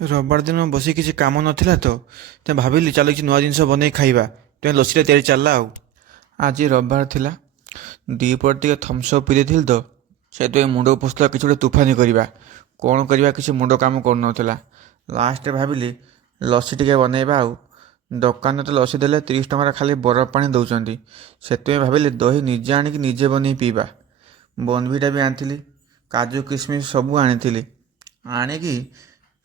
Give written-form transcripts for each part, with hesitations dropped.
ରବିବାର ଦିନ ବସି କିଛି କାମ ନଥିଲା ତ ଭାବିଲି ଚାଲ କିଛି ନୂଆ ଜିନିଷ ବନେଇ ଖାଇବା। ତେଣୁ ଲସିଟା ତିଆରି ଚାଲିଲା ଆଉ। ଆଜି ରବିବାର ଥିଲା, ଦ୍ୱିପହରେ ଟିକେ ଥମ୍ସଅପ୍ ପିଇ ଦେଇଥିଲି ତ ସେଥିପାଇଁ ମୁଣ୍ଡକୁ ପଶିଥିଲା କିଛି ଗୋଟେ ତୁଫାନି କରିବା। କ'ଣ କରିବା କିଛି ମୁଣ୍ଡ କାମ କରୁନଥିଲା। ଲାଷ୍ଟରେ ଭାବିଲି ଲସି ଟିକେ ବନେଇବା ଆଉ। ଦୋକାନରେ ତ ଲସି ଦେଲେ 30 ଟଙ୍କାର ଖାଲି ବରଫ ପାଣି ଦେଉଛନ୍ତି। ସେଥିପାଇଁ ଭାବିଲି ଦହି ନିଜେ ଆଣିକି ନିଜେ ବନେଇ ପିଇବା। ବନଭିଟା ବି ଆଣିଥିଲି, କାଜୁ କିସମିସ୍ ସବୁ ଆଣିଥିଲି। ଆଣିକି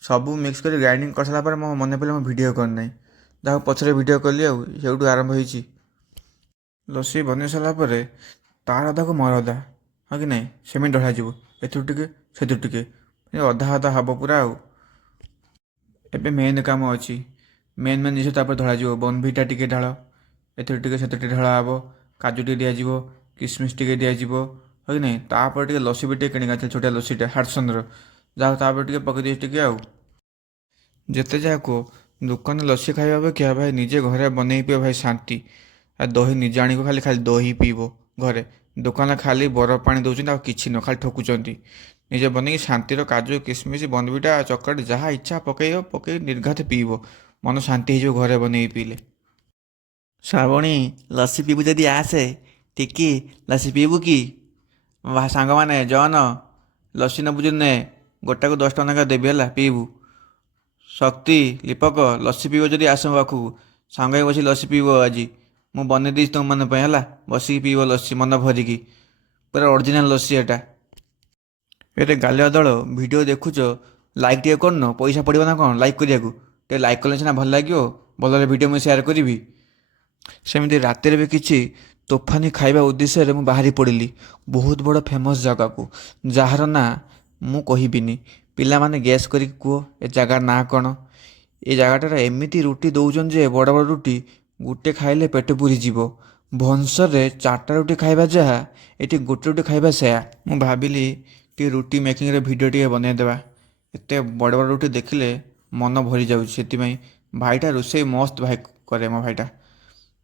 ସବୁ ମିକ୍ସ କରି ଗ୍ରାଇଣ୍ଡିଙ୍ଗ କରିସାରିଲା ପରେ ମୋ ମନେ ପଡ଼ିଲା ମୁଁ ଭିଡ଼ିଓ କରିନାହିଁ। ଯାହା ପଛରେ ଭିଡ଼ିଓ କଲି ଆଉ। ସେଇଠୁ ଆରମ୍ଭ ହେଇଛି। ଲସି ବନେଇ ସାରିଲା ପରେ ତାର ଅଧାକୁ ମୋର ଅଧା, ହଁ କି ନାହିଁ, ସେମିତି ଢଳାଯିବ। ଏଥିରୁ ଟିକେ ସେଥିରୁ ଟିକେ ଅଧା ଅଧା ହେବ ପୁରା ଆଉ। ଏବେ ମେନ୍ କାମ ଅଛି। ମେନ୍ ଜିନିଷ ତାପରେ ଢଳାଯିବ। ବନଭିଟା ଟିକେ ଢାଳ, ଏଥିରୁ ଟିକେ ସେଥିରୁ ଟିକେ ଢଳା ହେବ। କାଜୁ ଟିକେ ଦିଆଯିବ, କିସମିସ୍ ଟିକେ ଦିଆଯିବ, ହଁ କି ନାହିଁ। ତାପରେ ଟିକେ ଲସି ବି ଟିକେ କିଣିକି ଆଣିଥିଲି, ଛୋଟିଆ ଲସିଟା ହାଟସନ୍ର। ଯାହା ତାପରେ ଟିକେ ପକେଇ ଦେଇଛି ଟିକେ ଆଉ। ଯେତେ ଯାହା କୁହ, ଦୋକାନରେ ଲସି ଖାଇବା ଅପେକ୍ଷା ଭାଇ ନିଜେ ଘରେ ବନେଇ ପିଇବ ଭାଇ ଶାନ୍ତି। ଆଉ ଦହି ନିଜେ ଆଣିବ, ଖାଲି ଖାଲି ଦହି ପିଇବ ଘରେ। ଦୋକାନରେ ଖାଲି ବରଫ ପାଣି ଦେଉଛନ୍ତି, ଆଉ କିଛି ନୁହଁ, ଖାଲି ଠକୁଛନ୍ତି। ନିଜେ ବନେଇକି ଶାନ୍ତିର କାଜୁ କିସମିସ୍ ବନଭିଟା ଚକୋଲେଟ୍ ଯାହା ଇଚ୍ଛା ପକେଇବ, ପକେଇ ନିର୍ଘାତ ପିଇବ। ମନ ଶାନ୍ତି ହେଇଯିବ ଘରେ ବନେଇକି ପିଇଲେ। ଶ୍ରାବଣୀ, ଲସି ପିଇବୁ ଯଦି ଆସେ। ଟିକି, ଲସି ପିଇବୁ କି? ସାଙ୍ଗମାନେ ଜନ, ଲସି ନେବୁ ଯଦି ନେ। ଗୋଟାକୁ 10 ଟଙ୍କା ଲେଖା ଦେବି ହେଲା, ପିଇବୁ। ଶକ୍ତି, ଲିପକ, ଲସି ପିଇବ ଯଦି ଆସ ମୋ ପାଖକୁ। ସାଙ୍ଗ ହେଇ ବସି ଲସି ପିଇବ ଆଜି। ମୁଁ ବନେଇ ଦେଇଛି ତୁମମାନଙ୍କ ପାଇଁ ହେଲା। ବସିକି ପିଇବ ଲସି ମନ ଭରିକି। ପୁରା ଅରିଜିନାଲ୍ ଲସି ଏଟା। ଏରେ ଗାଲିଆ ଦଳ ଭିଡ଼ିଓ ଦେଖୁଛ, ଲାଇକ୍ ଟିକେ କରୁନ? ପଇସା ପଡ଼ିବ ନା କ'ଣ ଲାଇକ୍ କରିବାକୁ? ଟିକେ ଲାଇକ୍ କଲେ ସିନା ଭଲ ଲାଗିବ, ଭଲରେ ଭିଡ଼ିଓ ମୁଁ ସେୟାର କରିବି। ସେମିତି ରାତିରେ ବି କିଛି ତୋଫାନି ଖାଇବା ଉଦ୍ଦେଶ୍ୟରେ ମୁଁ ବାହାରି ପଡ଼ିଲି ବହୁତ ବଡ଼ ଫେମସ୍ ଜାଗାକୁ, ଯାହାର ନାଁ ମୁଁ କହିବିନି। ପିଲାମାନେ ଗେସ୍ କରିକି କୁହ ଏ ଜାଗା ନାଁ କ'ଣ? ଏ ଜାଗାଟାରେ ଏମିତି ରୁଟି ଦେଉଛନ୍ତି ଯେ ବଡ଼ ବଡ଼ ରୁଟି, ଗୋଟେ ଖାଇଲେ ପେଟ ପୁରିଯିବ। ଭୁବନେଶ୍ୱରରେ 4ଟା ରୁଟି ଖାଇବା ଯାହା, ଏଠି ଗୋଟେ ରୁଟି ଖାଇବା ସେୟା। ମୁଁ ଭାବିଲି ଟିକେ ରୁଟି ମେକିଂର ଭିଡ଼ିଓ ଟିକେ ବନେଇଦେବା। ଏତେ ବଡ଼ ବଡ଼ ରୁଟି ଦେଖିଲେ ମନ ଭରିଯାଉଛି। ସେଥିପାଇଁ ଭାଇଟା ରୋଷେଇ ମସ୍ତ ଭାଇ କରେ ମୋ ଭାଇଟା।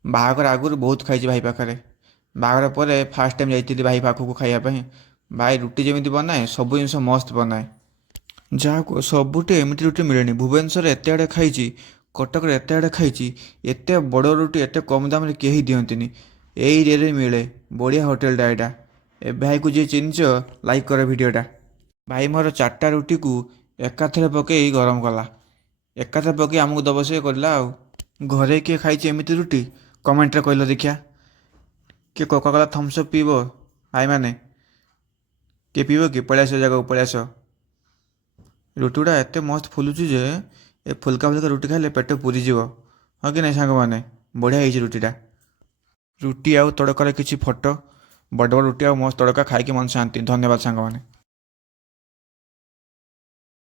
ବାହାଘର ଆଗରୁ ବହୁତ ଖାଇଛି ଭାଇ ପାଖରେ। ବାହାଘର ପରେ ଫାର୍ଷ୍ଟ ଟାଇମ୍ ଯାଇଥିଲି ଭାଇ ପାଖକୁ ଖାଇବା ପାଇଁ। ଭାଇ ରୁଟି ଯେମିତି ବନାଏ, ସବୁ ଜିନିଷ ମସ୍ତ ବନାଏ। ଯାହାକୁ ସବୁଠି ଏମିତି ରୁଟି ମିଳେନି। ଭୁବନେଶ୍ୱରରେ ଏତେ ଆଡ଼େ ଖାଇଛି, କଟକରେ ଏତେ ଆଡ଼େ ଖାଇଛି, ଏତେ ବଡ଼ ରୁଟି ଏତେ କମ୍ ଦାମରେ କେହି ଦିଅନ୍ତିନି। ଏଇ ଏରିଆରେ ମିଳେ। ବଢ଼ିଆ ହୋଟେଲଟା ଏଇଟା। ଏ ଭାଇକୁ ଯିଏ ଚିହ୍ନିଛ ଲାଇକ୍ କର ଭିଡ଼ିଓଟା। ଭାଇ ମୋର 4ଟା ରୁଟିକୁ ଏକାଥରେ ପକେଇ ଗରମ କଲା। ଏକାଥରେ ପକେଇ ଆମକୁ ଦବ ସେ କରିଲା ଆଉ। ଘରେ କିଏ ଖାଇଛି ଏମିତି ରୁଟି? କମେଣ୍ଟରେ କହିଲ ଦେଖିଆ। କିଏ କୋକାକୋଲା ଥମ୍ସଅପ୍ ପିଇବ? ଭାଇମାନେ କିଏ ପିଇବ କି? ପଳେଇ ଆସ ଜାଗାକୁ ପଳେଇ ଆସ। ରୁଟିଗୁଡ଼ା ଏତେ ମସ୍ତ ଫୁଲୁଛି ଯେ ଏ ଫୁଲକା ଫୁଲକା ରୁଟି ଖାଇଲେ ପେଟ ପୁରିଯିବ, ହଁ କି ନାହିଁ ସାଙ୍ଗମାନେ? ବଢ଼ିଆ ହେଇଛି ରୁଟିଟା। ରୁଟି ଆଉ ତଡ଼କାର କିଛି ଫଟୋ। ବଡ଼ ବଡ଼ ରୁଟି ଆଉ ମସ୍ତ ତଡ଼କା ଖାଇକି ମନ ଶାନ୍ତି। ଧନ୍ୟବାଦ ସାଙ୍ଗମାନେ।